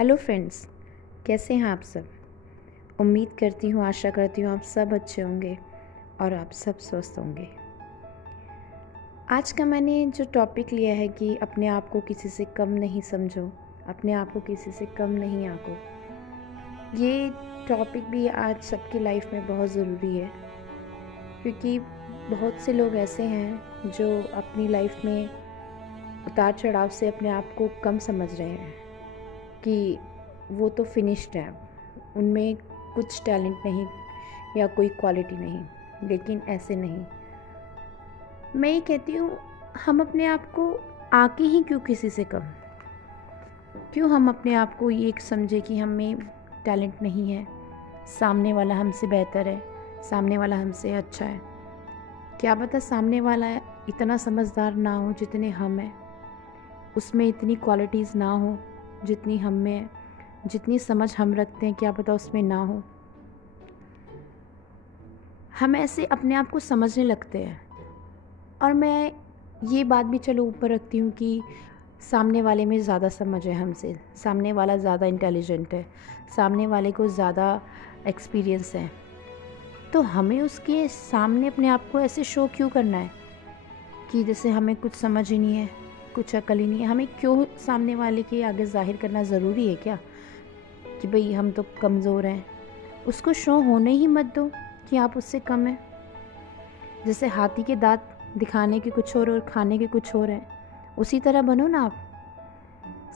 Hello friends, कैसे हैं आप सब। उम्मीद करती हूँ, आशा करती हूँ आप सब अच्छे होंगे और आप सब स्वस्थ होंगे। आज का मैंने जो टॉपिक लिया है कि अपने आप को किसी से कम नहीं समझो, अपने आप को किसी से कम नहीं आंको, ये टॉपिक भी आज सबकी लाइफ में बहुत ज़रूरी है, क्योंकि बहुत से लोग ऐसे हैं जो अपनी लाइफ में उतार चढ़ाव से अपने आप को कम समझ रहे हैं कि वो तो फिनिश्ड है, उनमें कुछ टैलेंट नहीं या कोई क्वालिटी नहीं। लेकिन ऐसे नहीं, मैं ये कहती हूँ, हम अपने आप को आके ही क्यों किसी से कम, क्यों हम अपने आप को ये समझे कि हमें टैलेंट नहीं है, सामने वाला हमसे बेहतर है, सामने वाला हमसे अच्छा है। क्या पता सामने वाला इतना समझदार ना हो जितने हम हैं, उसमें इतनी क्वालिटीज़ ना हो जितनी हम में है, जितनी समझ हम रखते हैं क्या पता उसमें ना हो। हम ऐसे अपने आप को समझने लगते हैं। और मैं ये बात भी चलो ऊपर रखती हूँ कि सामने वाले में ज़्यादा समझ है हमसे, सामने वाला ज़्यादा इंटेलिजेंट है, सामने वाले को ज़्यादा एक्सपीरियंस है, तो हमें उसके सामने अपने आप को ऐसे शो क्यों करना है कि जैसे हमें कुछ समझ ही नहीं है, कुछ अकल ही नहीं है। हमें क्यों सामने वाले के आगे जाहिर करना ज़रूरी है क्या कि भाई हम तो कमज़ोर हैं। उसको शो होने ही मत दो कि आप उससे कम हैं। जैसे हाथी के दांत दिखाने के कुछ और खाने के कुछ और हैं, उसी तरह बनो ना आप,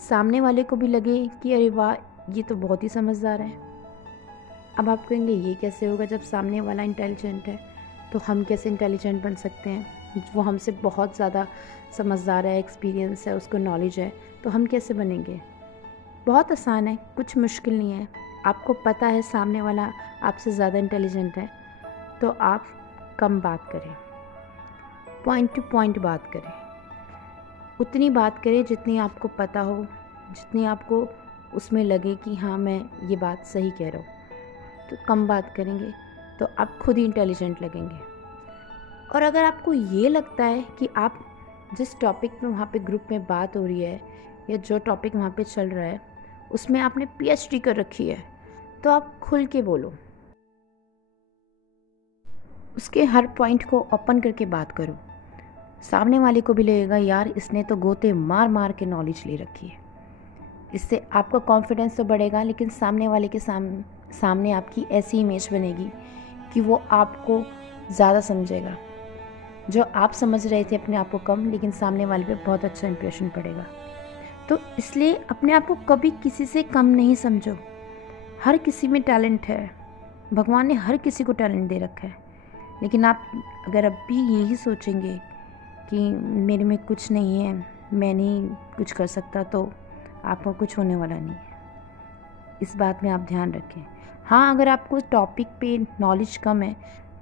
सामने वाले को भी लगे कि अरे वाह ये तो बहुत ही समझदार है। अब आप कहेंगे ये कैसे होगा, जब सामने वाला इंटेलिजेंट है तो हम कैसे इंटेलिजेंट बन सकते हैं। वो हमसे बहुत ज़्यादा समझदार है, एक्सपीरियंस है, उसको नॉलेज है, तो हम कैसे बनेंगे। बहुत आसान है, कुछ मुश्किल नहीं है। आपको पता है सामने वाला आपसे ज़्यादा इंटेलिजेंट है, तो आप कम बात करें, पॉइंट टू पॉइंट बात करें, उतनी बात करें जितनी आपको पता हो, जितनी आपको उसमें लगे कि हाँ मैं ये बात सही कह रहा हूँ। तो कम बात करेंगे तो आप खुद ही इंटेलिजेंट लगेंगे। और अगर आपको ये लगता है कि आप जिस टॉपिक में वहाँ पे ग्रुप में बात हो रही है या जो टॉपिक वहाँ पे चल रहा है उसमें आपने पीएचडी कर रखी है, तो आप खुल के बोलो, उसके हर पॉइंट को ओपन करके बात करो। सामने वाले को भी लगेगा यार इसने तो गोते मार मार के नॉलेज ले रखी है। इससे आपका कॉन्फिडेंस तो बढ़ेगा, लेकिन सामने वाले के सामने आपकी ऐसी इमेज बनेगी कि वो आपको ज़्यादा समझेगा। जो आप समझ रहे थे अपने आप को कम, लेकिन सामने वाले पे बहुत अच्छा इंप्रेशन पड़ेगा। तो इसलिए अपने आप को कभी किसी से कम नहीं समझो। हर किसी में टैलेंट है, भगवान ने हर किसी को टैलेंट दे रखा है। लेकिन आप अगर अब भी यही सोचेंगे कि मेरे में कुछ नहीं है, मैं नहीं कुछ कर सकता, तो आपको कुछ होने वाला नहीं है। इस बात में आप ध्यान रखें। हाँ, अगर आपको टॉपिक पे नॉलेज कम है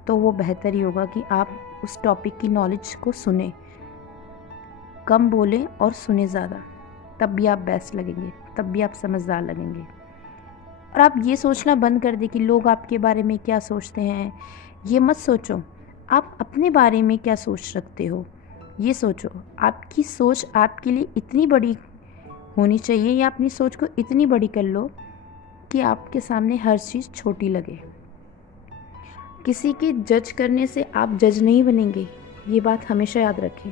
तो वो बेहतर ही होगा कि आप उस टॉपिक की नॉलेज को सुने, कम बोलें और सुने ज़्यादा, तब भी आप बेस्ट लगेंगे, तब भी आप समझदार लगेंगे। और आप ये सोचना बंद कर दें कि लोग आपके बारे में क्या सोचते हैं। ये मत सोचो, आप अपने बारे में क्या सोच रखते हो ये सोचो। आपकी सोच आपके लिए इतनी बड़ी होनी चाहिए, या अपनी सोच को इतनी बड़ी कर लो कि आपके सामने हर चीज़ छोटी लगे। किसी के जज करने से आप जज नहीं बनेंगे, ये बात हमेशा याद रखें।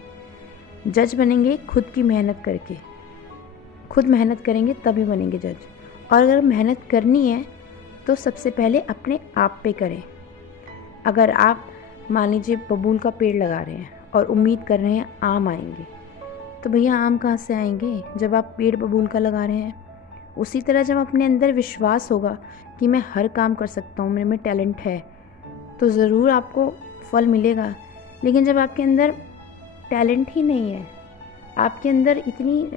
जज बनेंगे खुद की मेहनत करके, खुद मेहनत करेंगे तभी बनेंगे जज। और अगर मेहनत करनी है तो सबसे पहले अपने आप पे करें। अगर आप मान लीजिए बबूल का पेड़ लगा रहे हैं और उम्मीद कर रहे हैं आम आएंगे, तो भैया आम कहाँ से आएंगे जब आप पेड़ बबूल का लगा रहे हैं। उसी तरह जब अपने अंदर विश्वास होगा कि मैं हर काम कर सकता हूँ, मेरे में टैलेंट है, तो ज़रूर आपको फल मिलेगा। लेकिन जब आपके अंदर टैलेंट ही नहीं है, आपके अंदर इतनी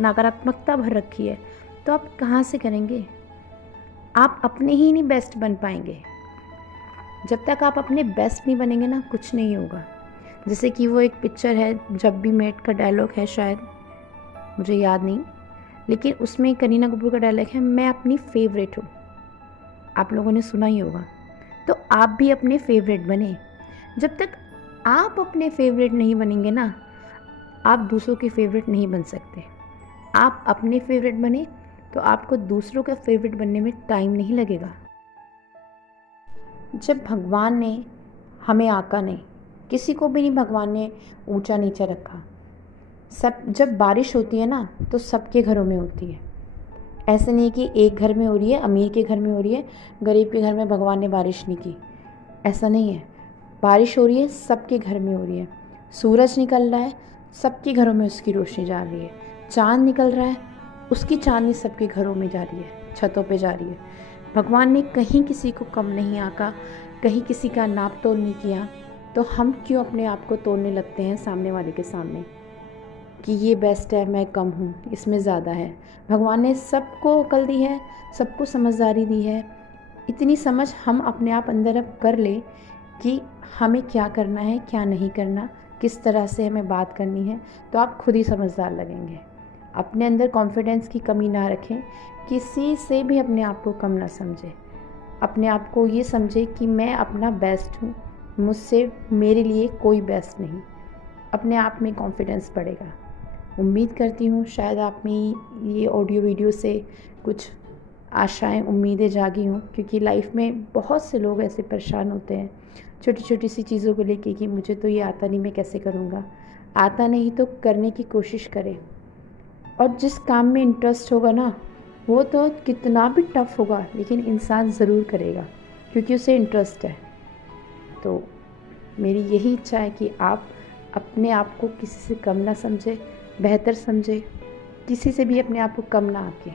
नकारात्मकता भर रखी है, तो आप कहाँ से करेंगे। आप अपने ही नहीं बेस्ट बन पाएंगे। जब तक आप अपने बेस्ट नहीं बनेंगे ना, कुछ नहीं होगा। जैसे कि वो एक पिक्चर है, जब भी मेट का डायलॉग है, शायद मुझे याद नहीं, लेकिन उसमें करीना कपूर का डायलॉग है, मैं अपनी फेवरेट हूँ। आप लोगों ने सुना ही होगा। तो आप भी अपने फेवरेट बने। जब तक आप अपने फेवरेट नहीं बनेंगे ना, आप दूसरों के फेवरेट नहीं बन सकते। आप अपने फेवरेट बने, तो आपको दूसरों का फेवरेट बनने में टाइम नहीं लगेगा। जब भगवान ने हमें आका नहीं, किसी को भी नहीं भगवान ने ऊंचा नीचा रखा। जब बारिश होती है ना तो सबके घरों में होती है। ऐसे नहीं कि एक घर में हो रही है, अमीर के घर में हो रही है, गरीब के घर में भगवान ने बारिश नहीं की। ऐसा नहीं है। बारिश हो रही है, सबके घर में हो रही है। सूरज निकल रहा है, सबके घरों में उसकी रोशनी जा रही है। चाँद निकल रहा है, उसकी चांदनी सबके घरों में जा रही है, छतों पे जा रही है। भगवान ने कहीं किसी को कम नहीं आका, कहीं किसी का नाप तोल नहीं किया। तो हम क्यों अपने आप को तोड़ने लगते हैं सामने वाले के सामने कि ये बेस्ट है, मैं कम हूँ, इसमें ज़्यादा है। भगवान ने सबको अकल दी है, सबको समझदारी दी है। इतनी समझ हम अपने आप अंदर अब कर ले कि हमें क्या करना है, क्या नहीं करना, किस तरह से हमें बात करनी है, तो आप खुद ही समझदार लगेंगे। अपने अंदर कॉन्फिडेंस की कमी ना रखें, किसी से भी अपने आप को कम ना समझें। अपने आप को ये समझे कि मैं अपना बेस्ट हूँ, मुझसे मेरे लिए कोई बेस्ट नहीं। अपने आप में कॉन्फिडेंस बढ़ेगा। उम्मीद करती हूँ शायद आप में ये ऑडियो वीडियो से कुछ आशाएं, उम्मीदें जागी हों, क्योंकि लाइफ में बहुत से लोग ऐसे परेशान होते हैं छोटी छोटी सी चीज़ों को लेके कि मुझे तो ये आता नहीं, मैं कैसे करूँगा। आता नहीं तो करने की कोशिश करें, और जिस काम में इंटरेस्ट होगा ना, वो तो कितना भी टफ होगा लेकिन इंसान ज़रूर करेगा क्योंकि उसे इंटरेस्ट है। तो मेरी यही इच्छा है कि आप अपने आप को किसी से कम ना समझे, बेहतर समझे, किसी से भी अपने आप को कम ना आके।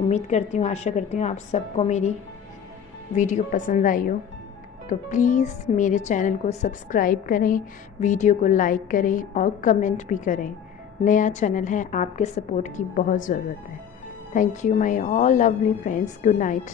उम्मीद करती हूँ, आशा करती हूँ आप सबको मेरी वीडियो पसंद आई हो। तो प्लीज़ मेरे चैनल को सब्सक्राइब करें, वीडियो को लाइक करें और कमेंट भी करें। नया चैनल है, आपके सपोर्ट की बहुत ज़रूरत है। Thank you my all lovely friends. Good night.